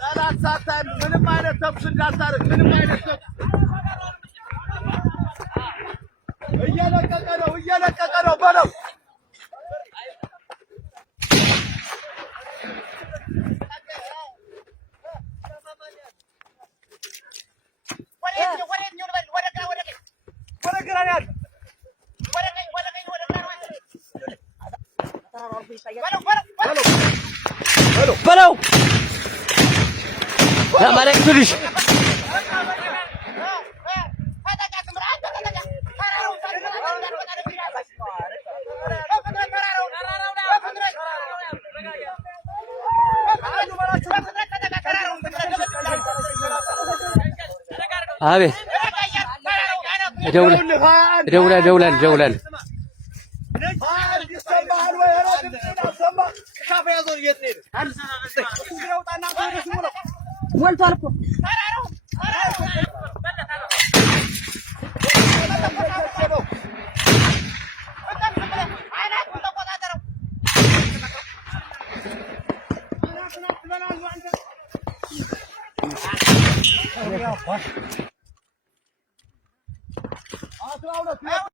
ጠላት ሳታይ ምንም አይነት ተኩስ እንዳታርግ ምንም አይነት ተኩስ እየለቀቀ ነው በለው በለው ያማለክ ትልሽ አቤት ደውላል ሞልቷል እኮ